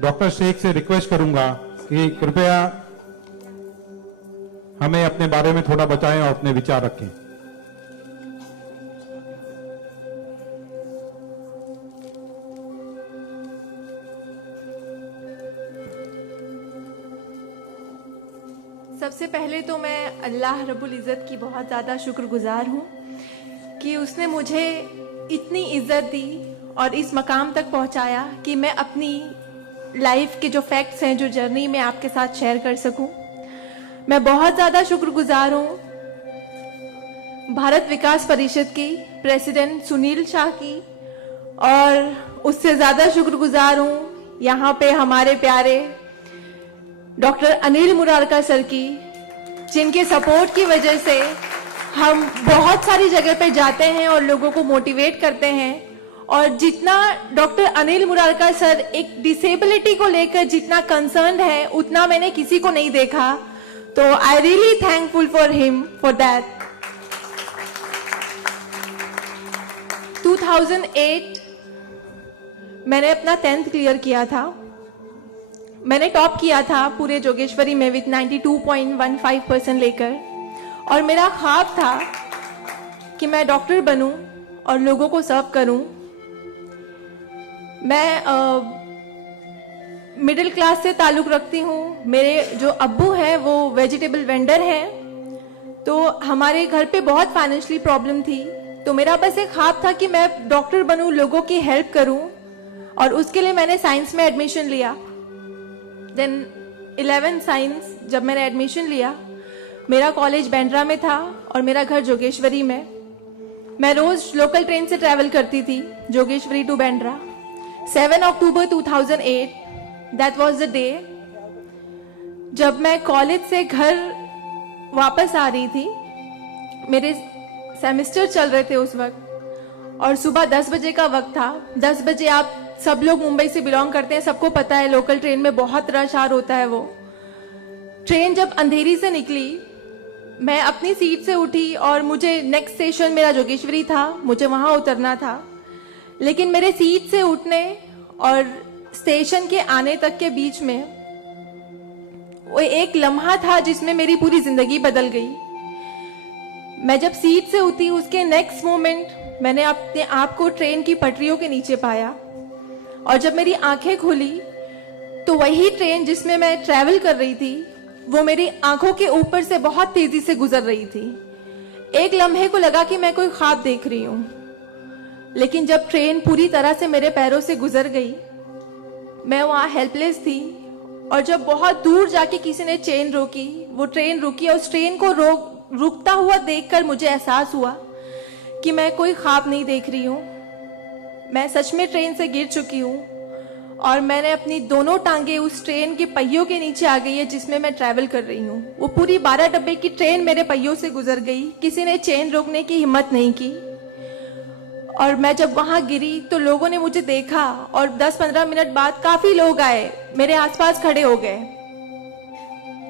Doctor Sheikh से request करूंगा कि कृपया हमें अपने बारे में थोड़ा बताएं और अपने विचार रखें। सबसे पहले तो मैं अल्लाह रब्बुल इज़्ज़त की बहुत ज़्यादा शुक्रगुजार हूँ कि उसने मुझे इतनी इज़्ज़त दी और इस मकाम तक पहुँचाया कि मैं अपनी लाइफ के जो फैक्ट्स हैं, जो जर्नी में आपके साथ शेयर कर सकूं। मैं बहुत ज़्यादा शुक्रगुजार हूँ भारत विकास परिषद की प्रेसिडेंट सुनील शाह की, और उससे ज़्यादा शुक्रगुजार हूँ यहाँ पे हमारे प्यारे डॉक्टर अनिल मुरारका सर की, जिनके सपोर्ट की वजह से हम बहुत सारी जगह पे जाते हैं और लोगों को मोटिवेट करते हैं। और जितना डॉक्टर अनिल मुरारका सर एक डिसेबिलिटी को लेकर जितना कंसर्न है, उतना मैंने किसी को नहीं देखा। तो I really thankful for him for that. 2008 मैंने अपना 10th क्लियर किया था। मैंने टॉप किया था पूरे जोगेश्वरी में विद 92.15% लेकर, और मेरा ख्वाब था कि मैं डॉक्टर बनूं और लोगों को सर्व करूं। मैं मिडिल क्लास से ताल्लुक़ रखती हूँ। मेरे जो अब्बू हैं वो वेजिटेबल वेंडर हैं, तो हमारे घर पे बहुत फाइनेंशियली प्रॉब्लम थी। तो मेरा बस एक ख्वाब था कि मैं डॉक्टर बनूं, लोगों की हेल्प करूं, और उसके लिए मैंने साइंस में एडमिशन लिया। देन 11 साइंस जब मैंने एडमिशन लिया, मेरा कॉलेज बांद्रा में था और मेरा घर जोगेश्वरी में। मैं रोज लोकल ट्रेन से ट्रैवल करती थी Jogeshwari to Bandra. 7 October 2008 that was the day जब मैं कॉलेज से घर वापस आ रही थी। मेरे सेमेस्टर चल रहे थे उस वक्त, और सुबह 10 बजे का वक्त था। 10 बजे, आप सब लोग मुंबई से बिलोंग करते हैं, सबको पता है लोकल ट्रेन में बहुत रश आर होता है। वो ट्रेन जब अंधेरी से निकली, मैं अपनी सीट से उठी और मुझे नेक्स्ट स्टेशन मेरा जोगेश्वरी था, मुझे वहां उतरना था। लेकिन मेरे सीट से उठने और स्टेशन के आने तक के बीच में वो एक लम्हा था जिसमें मेरी पूरी जिंदगी बदल गई। मैं जब सीट से उठी, उसके नेक्स्ट मोमेंट मैंने अपने आप को ट्रेन की पटरियों के नीचे पाया, और जब मेरी आंखें खुली तो वही ट्रेन जिसमें मैं ट्रैवल कर रही थी वो मेरी आंखों के ऊपर से बहुत तेजी से गुजर रही थी। एक लम्हे को लगा कि मैं कोई ख्वाब देख रही हूं, लेकिन जब ट्रेन पूरी तरह से मेरे पैरों से गुजर गई, मैं वहां हेल्पलेस थी। और जब बहुत दूर जाके किसी ने चेन रोकी, वो ट्रेन रुकी, और उस ट्रेन को रुकता हुआ देखकर मुझे एहसास हुआ कि मैं कोई ख्वाब नहीं देख रही हूँ, मैं सच में ट्रेन से गिर चुकी हूँ, और मैंने अपनी दोनों टांगे उस ट्रेन के पहियों के नीचे आ गई है जिसमें मैं ट्रैवल कर रही हूँ। वो पूरी 12 डब्बे की ट्रेन मेरे पहियों से गुजर गई, किसी ने चेन रोकने की हिम्मत नहीं की। और मैं जब वहां गिरी तो लोगों ने मुझे देखा, और 10-15 मिनट बाद काफी लोग आए, मेरे आसपास खड़े हो गए।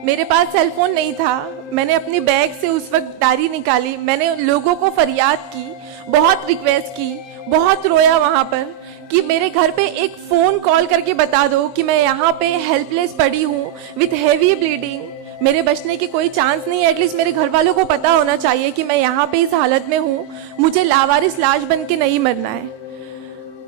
मेरे पास सेलफोन नहीं था। मैंने अपनी बैग से उस वक्त डायरी निकाली, मैंने लोगों को फरियाद की, बहुत रिक्वेस्ट की, बहुत रोया वहां पर कि मेरे घर पे एक फोन कॉल करके बता दो कि मैं यहाँ पे हेल्पलेस पड़ी हूँ विथ हेवी ब्लीडिंग, मेरे बचने की कोई चांस नहीं है। एटलीस्ट मेरे घर वालों को पता होना चाहिए कि मैं यहाँ पे इस हालत में हूँ, मुझे लावारिस लाश बन के नहीं मरना है।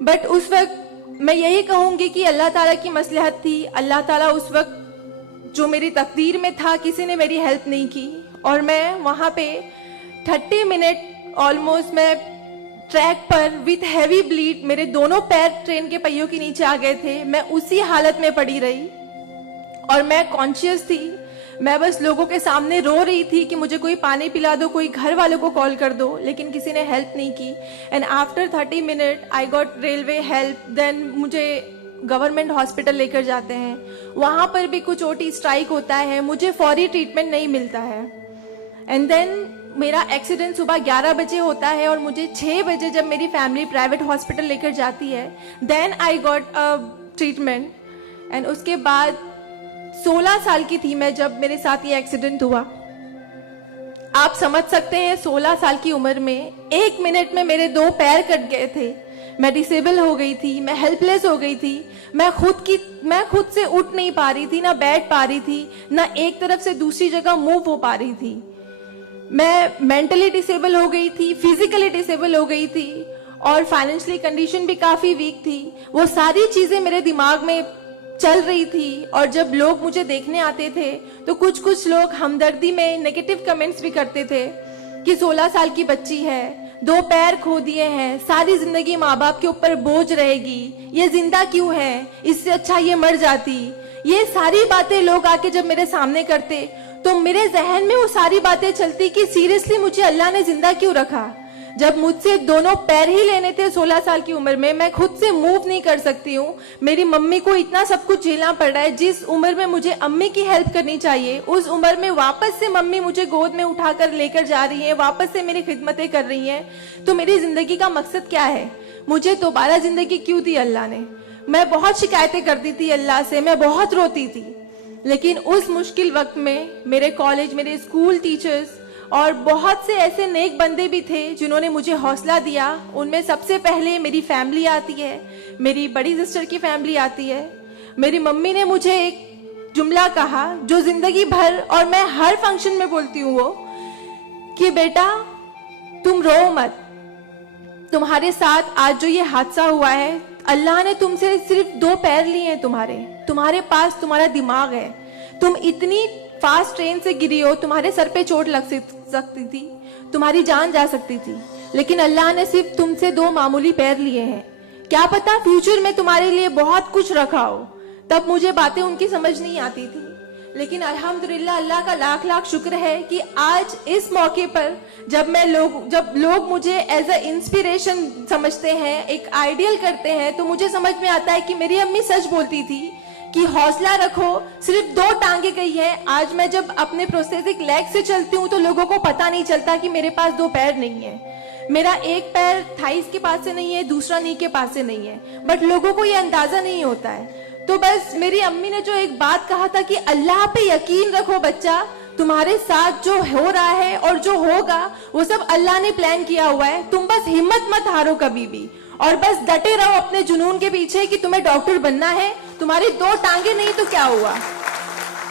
बट उस वक्त मैं यही कहूंगी कि अल्लाह ताला की मसलहत थी। अल्लाह ताला उस वक्त जो मेरी तकदीर में था, किसी ने मेरी हेल्प नहीं की, और मैं वहां पे 30 मिनट ऑलमोस्ट मैं ट्रैक पर विथ हैवी ब्लीड, मेरे दोनों पैर ट्रेन के पहियों के नीचे आ गए थे। मैं उसी हालत में पड़ी रही और मैं कॉन्शियस थी। मैं बस लोगों के सामने रो रही थी कि मुझे कोई पानी पिला दो, कोई घर वालों को कॉल कर दो, लेकिन किसी ने हेल्प नहीं की। And after 30 minute I got railway help. Then मुझे गवर्नमेंट हॉस्पिटल लेकर जाते हैं, वहां पर भी कुछ ओटी स्ट्राइक होता है, मुझे फौरी ट्रीटमेंट नहीं मिलता है। एंड देन मेरा एक्सीडेंट सुबह 11 बजे होता है और मुझे 6 बजे जब मेरी फैमिली प्राइवेट हॉस्पिटल लेकर जाती है, then I got a treatment. And उसके बाद 16 साल की थी मैं जब मेरे साथ ये एक्सीडेंट हुआ। आप समझ सकते हैं 16 साल की उम्र में 1 मिनट में मेरे 2 पैर कट गए थे, मैं डिसेबल हो गई थी, मैं हेल्पलेस हो गई थी, मैं खुद से उठ नहीं पा रही थी, ना बैठ पा रही थी, ना एक तरफ से दूसरी जगह मूव हो पा रही थी। मैं मेंटली डिसेबल हो गई थी, फिजिकली डिसेबल हो गई थी और फाइनेंशियली कंडीशन भी काफी वीक थी। वो सारी चीजें मेरे दिमाग में चल रही थी और जब लोग मुझे देखने आते थे तो कुछ लोग हमदर्दी में नेगेटिव कमेंट्स भी करते थे कि 16 साल की बच्ची है, 2 पैर खो दिए हैं, सारी जिंदगी माँ बाप के ऊपर बोझ रहेगी, ये जिंदा क्यों है, इससे अच्छा ये मर जाती। ये सारी बातें लोग आके जब मेरे सामने करते तो मेरे जहन में वो सारी बातें चलती कि सीरियसली मुझे अल्लाह ने जिंदा क्यों रखा, जब मुझसे दोनों पैर ही लेने थे 16 साल की उम्र में, मैं खुद से मूव नहीं कर सकती हूँ। मेरी मम्मी को इतना सब कुछ झेलना पड़ रहा है। जिस उम्र में मुझे अम्मी की हेल्प करनी चाहिए उस उम्र में वापस से मम्मी मुझे गोद में उठाकर लेकर जा रही है, वापस से मेरी खिदमतें कर रही हैं। तो मेरी जिंदगी का मकसद क्या है, मुझे दोबारा जिंदगी क्यों दी अल्लाह ने। मैं बहुत शिकायतें करती थी अल्लाह से, मैं बहुत रोती थी, लेकिन उस मुश्किल वक्त में मेरे कॉलेज, मेरे स्कूल टीचर्स और बहुत से ऐसे नेक बंदे भी थे जिन्होंने मुझे हौसला दिया। उनमें सबसे पहले मेरी फैमिली आती है, मेरी बड़ी सिस्टर की फैमिली आती है। मेरी मम्मी ने मुझे एक जुमला कहा जो जिंदगी भर और मैं हर फंक्शन में बोलती हूँ, वो कि बेटा तुम रो मत, तुम्हारे साथ आज जो ये हादसा हुआ है, अल्लाह ने तुमसे सिर्फ 2 पैर लिए हैं, तुम्हारे पास तुम्हारा दिमाग है, तुम इतनी फास्ट ट्रेन से गिरी हो, तुम्हारे सर पे चोट लग सकती थी, तुम्हारी जान जा सकती थी, लेकिन अल्लाह ने सिर्फ तुमसे 2 मामूली पैर लिए हैं। क्या पता फ्यूचर में तुम्हारे लिए बहुत कुछ रखा हो। तब मुझे बातें उनकी समझ नहीं आती थी, लेकिन अल्हम्दुलिल्लाह अल्लाह का लाख लाख शुक्र है कि आज इस मौके पर जब लोग मुझे एज अ इंस्पिरेशन समझते हैं, एक आइडियल करते हैं, तो मुझे समझ में आता है कि मेरी अम्मी सच बोलती थी कि हौसला रखो, सिर्फ 2 टांगे गई है। आज मैं जब अपने प्रोस्थेटिक लेग से चलती हूँ तो लोगों को पता नहीं चलता कि मेरे पास 2 पैर नहीं है, मेरा एक पैर थाइस के पास से नहीं है, दूसरा नी के पास से नहीं है, बट लोगों को ये अंदाजा नहीं होता है। तो बस मेरी अम्मी ने जो एक बात कहा था कि अल्लाह पे यकीन रखो बच्चा, तुम्हारे साथ जो हो रहा है और जो होगा वो सब अल्लाह ने प्लान किया हुआ है, तुम बस हिम्मत मत हारो कभी भी, और बस डटे रहो अपने जुनून के पीछे कि तुम्हें डॉक्टर बनना है। तुम्हारी 2 टांगे नहीं तो क्या हुआ,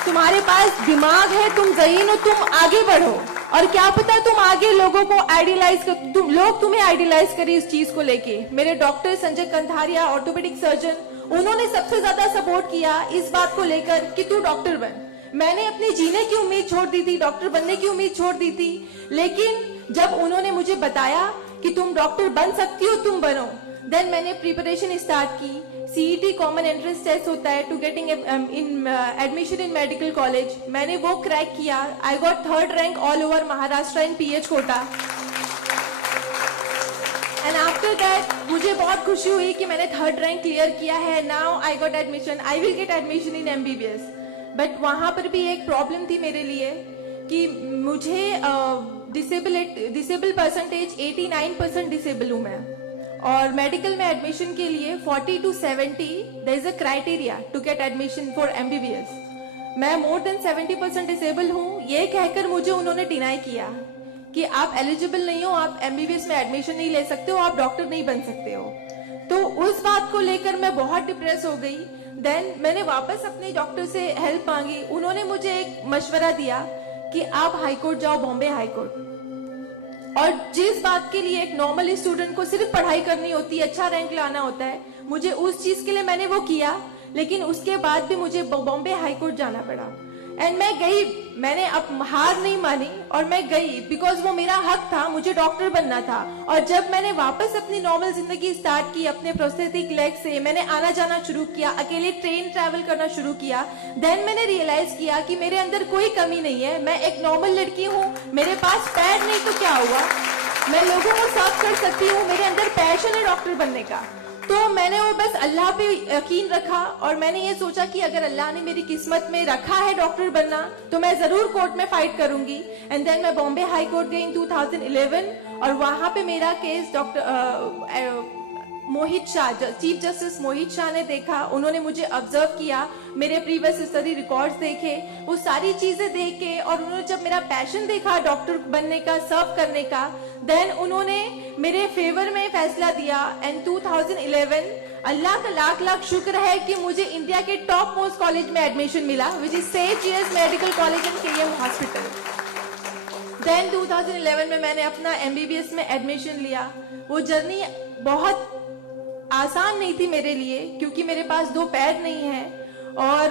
तुम्हारे पास दिमाग है, तुम ज़हीन हो, तुम आगे बढ़ो। और क्या पता तुम आगे लोगों को आइडियलाइज कर, लोग तुम्हें आइडियलाइज करें इस चीज को लेके। मेरे डॉक्टर संजय कंधारिया, ऑर्थोपेडिक सर्जन, उन्होंने सबसे ज्यादा सपोर्ट किया इस बात को लेकर कि तू डॉक्टर बन। मैंने अपने जीने की उम्मीद छोड़ दी थी, डॉक्टर बनने की उम्मीद छोड़ दी थी, लेकिन जब उन्होंने मुझे बताया कि तुम डॉक्टर बन सकती हो, तुम बनो, देन मैंने प्रिपरेशन स्टार्ट की। सीईटी कॉमन एंट्रेंस टेस्ट होता है to getting admission in medical college, मैंने वो क्रैक किया। I got 3rd rank all over Maharashtra in PH quota. And after that मुझे बहुत खुशी हुई कि मैंने 3rd रैंक क्लियर किया है। Now I got admission, I will get admission in MBBS. But वहां पर भी एक प्रॉब्लम थी मेरे लिए कि मुझे डिसेबल परसेंटेज 89% डिसेबल हूं मैं, और मेडिकल में एडमिशन के लिए 40 to 70 there is a criteria to get admission for MBBS. मैं मोर देन 70% डिसेबल हूँ, ये कहकर मुझे उन्होंने डिनाई किया कि आप एलिजिबल नहीं हो, आप एमबीबीएस में एडमिशन नहीं ले सकते हो, आप डॉक्टर नहीं बन सकते हो। तो उस बात को लेकर मैं बहुत डिप्रेस हो गई। देन मैंने वापस अपने डॉक्टर से हेल्प मांगी, उन्होंने मुझे एक मशवरा दिया कि आप हाई कोर्ट जाओ, बॉम्बे हाई कोर्ट। और जिस बात के लिए एक नॉर्मल स्टूडेंट को सिर्फ पढ़ाई करनी होती है, अच्छा रैंक लाना होता है, मुझे उस चीज के लिए मैंने वो किया, लेकिन उसके बाद भी मुझे बॉम्बे हाई कोर्ट जाना पड़ा। एंड मैं गई, मैंने अब हार नहीं मानी और मैं गई, बिकॉज वो मेरा हक था, मुझे डॉक्टर बनना था। और जब मैंने वापस अपनी नॉर्मल जिंदगी स्टार्ट की अपने प्रोस्थेटिक लेग से, मैंने आना जाना शुरू किया, अकेले ट्रेन ट्रैवल करना शुरू किया, देन मैंने रियलाइज किया कि मेरे अंदर कोई कमी नहीं है, मैं एक नॉर्मल लड़की हूँ, मेरे पास पैर नहीं तो क्या हुआ, मैं लोगों को सर्व कर सकती हूँ, मेरे अंदर पैशन है डॉक्टर बनने का। तो मैंने वो बस अल्लाह पे यकीन रखा और मैंने ये सोचा कि अगर अल्लाह ने मेरी किस्मत में रखा है डॉक्टर बनना तो मैं जरूर कोर्ट में फाइट करूंगी। एंड देन मैं बॉम्बे हाई कोर्ट गई इन 2011 और वहां पे मेरा केस मोहित शाह, चीफ जस्टिस मोहित शाह ने देखा, उन्होंने मुझे ऑब्जर्व किया, मेरे प्रीवियस स्टडी रिकॉर्ड्स देखे, वो सारी चीजें देख के, और उन्होंने जब मेरा पैशन देखा डॉक्टर बनने का, सर्व करने का, देन उन्होंने मेरे फेवर में फैसला दिया। एंड 2011 अल्लाह का लाख लाख शुक्र है कि मुझे इंडिया के टॉप मोस्ट कॉलेज में एडमिशन मिला, which is Seth GS medical college and KM hospital. Then 2011 में मैंने अपना एमबीबीएस में एडमिशन लिया। वो जर्नी बहुत आसान नहीं थी मेरे लिए, क्योंकि मेरे पास 2 पैर नहीं है, और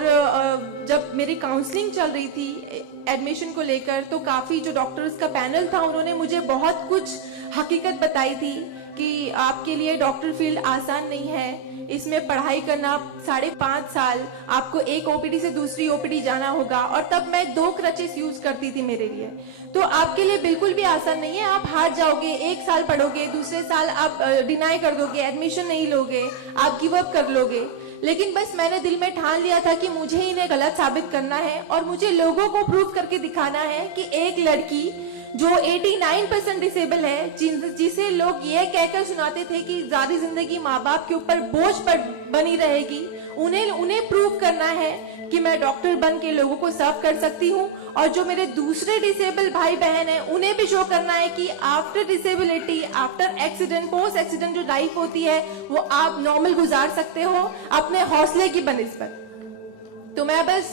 जब मेरी काउंसलिंग चल रही थी एडमिशन को लेकर, तो काफी जो डॉक्टर्स का पैनल था उन्होंने मुझे बहुत कुछ हकीकत बताई थी कि आपके लिए डॉक्टर फील्ड आसान नहीं है, इसमें पढ़ाई करना 5.5 साल, आपको एक ओपीडी से दूसरी ओपीडी जाना होगा, और तब मैं 2 क्रचेस यूज करती थी मेरे लिए। तो आपके लिए बिल्कुल भी आसान नहीं है, आप हार जाओगे, 1 साल पढ़ोगे, दूसरे साल आप डिनाई कर दोगे, एडमिशन नहीं लोगे, आप गिव अप कर लोगे। लेकिन बस मैंने दिल में ठान लिया था कि मुझे इन्हें गलत साबित करना है, और मुझे लोगों को प्रूव करके दिखाना है कि एक लड़की जो 89% डिसेबल है, जिसे लोग ये कहकर सुनाते थे कि सारी जिंदगी माँ बाप के ऊपर बोझ पर बनी रहेगी, उन्हें प्रूव करना है कि मैं डॉक्टर बन के लोगों को सर्व कर सकती हूँ। और जो मेरे दूसरे डिसेबल भाई बहन हैं, उन्हें भी शो करना है कि after disability, after accident, post accident जो लाइफ होती है वो आप नॉर्मल गुजार सकते हो अपने हौसले की बनिस्बत। तो मैं बस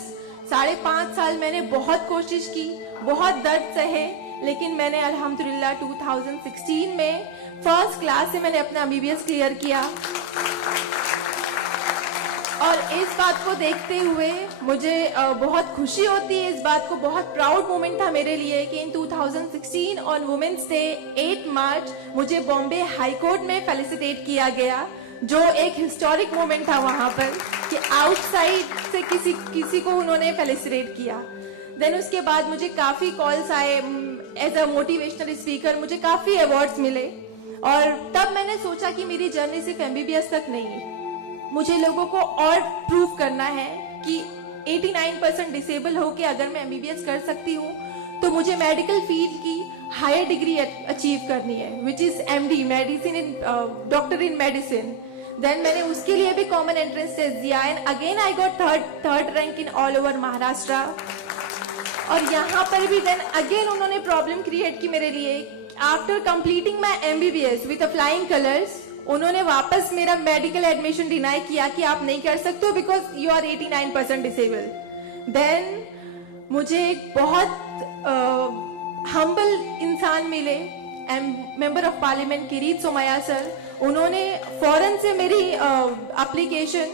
5.5 साल मैंने बहुत कोशिश की, बहुत दर्द सहे, लेकिन मैंने अल्हम्दुलिल्लाह 2016 में फर्स्ट क्लास से मैंने अपना एमबीबीएस क्लियर किया। और इस बात को देखते हुए मुझे बहुत खुशी होती है, इस बात को बहुत प्राउड मोमेंट था मेरे लिए कि इन 2016 ऑन वुमेन्स डे 8 मार्च मुझे बॉम्बे हाई कोर्ट में फेलिसिटेट किया गया, जो एक हिस्टोरिक मोमेंट था वहां पर कि आउटसाइड से किसी को उन्होंने फेलिसिटेट किया। देन उसके बाद मुझे काफी कॉल्स आए, एज अ मोटिवेशनल स्पीकर मुझे काफी अवार्ड्स मिले, और तब मैंने सोचा कि मेरी जर्नी सिर्फ एमबीबीएस तक नहीं, मुझे लोगों को और प्रूव करना है कि 89% डिसेबल हो के अगर मैं एमबीबीएस कर सकती हूँ, तो मुझे मेडिकल फील्ड की हायर डिग्री अचीव करनी है, which is MD, medicine in doctor in medicine. Then मैंने उसके लिए भी कॉमन एंट्रेंस टेस्ट दिया, and again I got third rank in all over Maharashtra. और यहाँ पर भी देन अगेन उन्होंने प्रॉब्लम क्रिएट की मेरे लिए। After completing my MBBS with flying colours, उन्होंने वापस मेरा मेडिकल एडमिशन डिनाई किया कि आप नहीं कर सकते हो because you are 89% disable. Then मुझे एक बहुत हम्बल इंसान मिले, member of parliament Kirit Somaiya sir, उन्होंने फौरन से मेरी एप्लीकेशन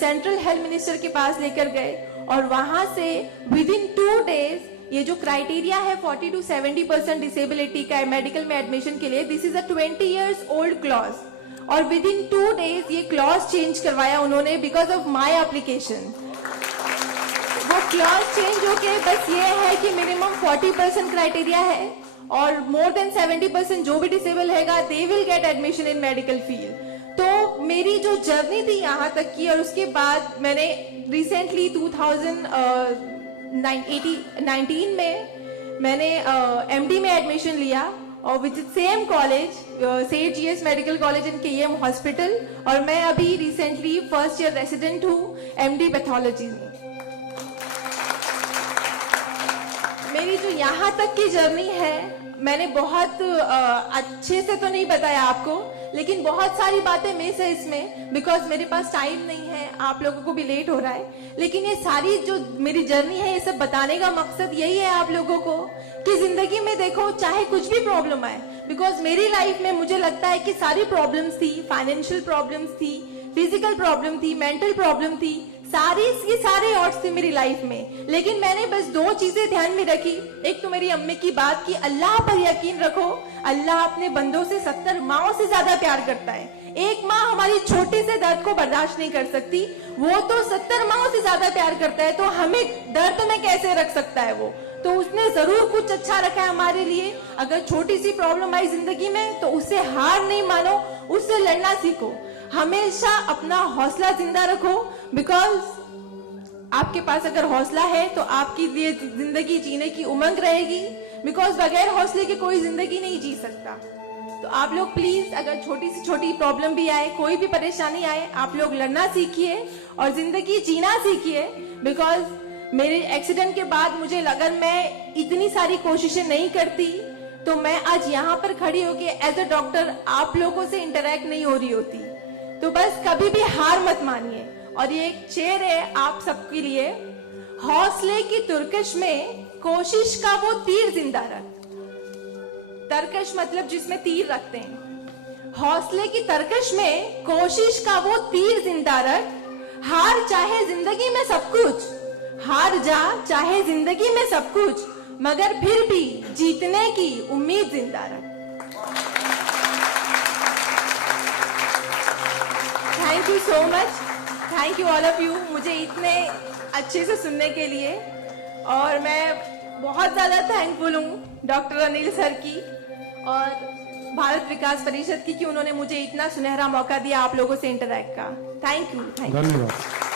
सेंट्रल हेल्थ मिनिस्टर के पास लेकर गए, और वहां से विद इन 2 डेज ये जो क्राइटेरिया है 40 to 70% डिसेबिलिटी का मेडिकल में एडमिशन के लिए, this is a 20 years old clause, और विद इन 2 डेज ये क्लॉज चेंज करवाया उन्होंने बिकॉज ऑफ माई एप्लीकेशन। वो क्लॉज चेंज होके बस ये है कि मिनिमम 40% क्राइटेरिया है, और मोर देन 70% जो भी डिसेबल हैगा they will get admission in medical field. तो मेरी जो जर्नी थी यहाँ तक की, और उसके बाद मैंने रिसेंटली 2019 में मैंने एमडी में एडमिशन लिया, और which same college Seth GS medical college and KM hospital, और मैं अभी रिसेंटली फर्स्ट ईयर रेसिडेंट हूँ एमडी पैथोलॉजी में। मेरी जो यहाँ तक की जर्नी है, मैंने बहुत अच्छे से तो नहीं बताया आपको, लेकिन बहुत सारी बातें मिस है इसमें बिकॉज मेरे पास टाइम नहीं है, आप लोगों को भी लेट हो रहा है। लेकिन ये सारी जो मेरी जर्नी है, ये सब बताने का मकसद यही है आप लोगों को कि जिंदगी में देखो चाहे कुछ भी प्रॉब्लम आए, बिकॉज मेरी लाइफ में मुझे लगता है कि सारी प्रॉब्लम्स थी, फाइनेंशियल प्रॉब्लम्स थी, फिजिकल प्रॉब्लम थी, मेंटल प्रॉब्लम थी, सारे ऑड्स थे मेरी लाइफ में, लेकिन मैंने बस 2 चीजें ध्यान में रखी। एक तो मेरी अम्मी की बात कि अल्लाह पर यकीन रखो, अल्लाह अपने बंदों से 70 माओं से ज्यादा प्यार करता है। एक माँ हमारी छोटे से दर्द को बर्दाश्त नहीं कर सकती, वो तो 70 माओं से ज्यादा प्यार करता है, तो हमें दर्द में कैसे रख सकता है वो? तो उसने जरूर कुछ अच्छा रखा है हमारे लिए। अगर छोटी सी प्रॉब्लम आई जिंदगी में तो उससे हार नहीं मानो, उससे लड़ना सीखो, हमेशा अपना हौसला जिंदा रखो, बिकॉज आपके पास अगर हौसला है तो आपकी लिए जिंदगी जीने की उमंग रहेगी, बिकॉज बगैर हौसले के कोई जिंदगी नहीं जी सकता। तो आप लोग प्लीज, अगर छोटी से छोटी प्रॉब्लम भी आए, कोई भी परेशानी आए, आप लोग लड़ना सीखिए और जिंदगी जीना सीखिए। बिकॉज मेरे एक्सीडेंट के बाद मुझे लगा मैं इतनी सारी कोशिशें नहीं करती तो मैं आज यहाँ पर खड़ी होके एज अ डॉक्टर आप लोगों से इंटरेक्ट नहीं हो रही होती। तो बस कभी भी हार मत मानिए। और ये एक शेर है आप सबके लिए, हौसले की तुर्कश में कोशिश का वो तीर जिंदा रख। तरकश मतलब जिसमें तीर रखते हैं। हौसले की तरकश में कोशिश का वो तीर जिंदा रख। हार चाहे जिंदगी में सब कुछ, हार जा चाहे जिंदगी में सब कुछ, मगर फिर भी जीतने की उम्मीद जिंदा रख। Thank you so much, thank you all of you, मुझे इतने अच्छे से सुनने के लिए। और मैं बहुत ज्यादा थैंकफुल हूँ डॉक्टर अनिल सर की और भारत विकास परिषद की कि उन्होंने मुझे इतना सुनहरा मौका दिया आप लोगों से इंटरैक्ट का। Thank you. धन्यवाद।